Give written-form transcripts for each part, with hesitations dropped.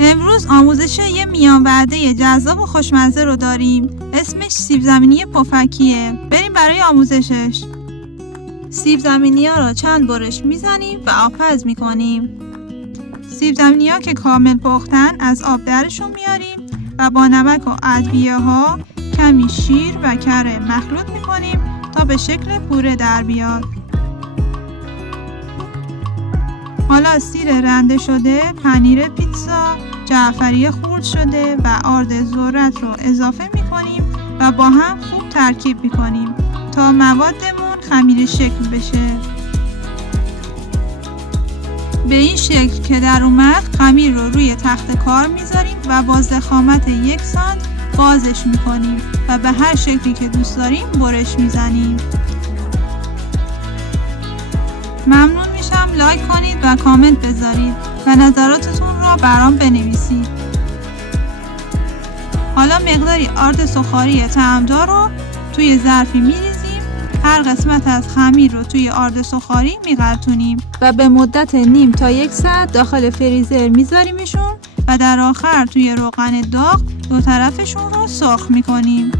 امروز آموزش یه میان وعده جذاب و خوشمزه رو داریم. اسمش سیب زمینی پفکیه. بریم برای آموزشش. سیب زمینی ها رو چند برش میزنیم و آبپز میکنیم. سیب زمینی ها که کامل پختن از آب درشون میاریم و با نمک و ادویه ها کمی شیر و کره مخلوط میکنیم تا به شکل پوره در بیاد. حالا سیر رنده شده، پنیر پیتزا، جعفری خرد شده و آرد ذرت رو اضافه میکنیم و با هم خوب ترکیب میکنیم تا موادمون خمیر شکل بشه. به این شکل که در اومد خمیر رو روی تخت کار میذاریم و با ضخامت 1 سانت بازش میکنیم و به هر شکلی که دوست داریم برش میزنیم. ممنون میشم لایک کنید و کامنت بذارید و نظراتتون را برام بنویسید. حالا مقداری آرد سوخاری طعمدار رو توی ظرفی میریزیم. هر قسمت از خمیر رو توی آرد سوخاری میغلطونیم و به مدت نیم تا 1 ساعت داخل فریزر میذاریمشون و در آخر توی روغن داغ دو طرفشون رو سرخ میکنیم.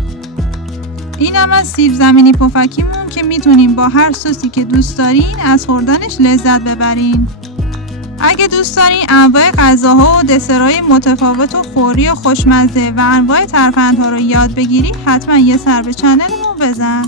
این هم از سیب زمینی پفکیمون که میتونیم با هر سوسی که دوست دارین از خوردنش لذت ببرین. اگه دوست دارین انواع غذاها و دسرهای متفاوت و فوری و خوشمزه و انواع ترفندها رو یاد بگیری، حتما یه سر به چنلمون بزن.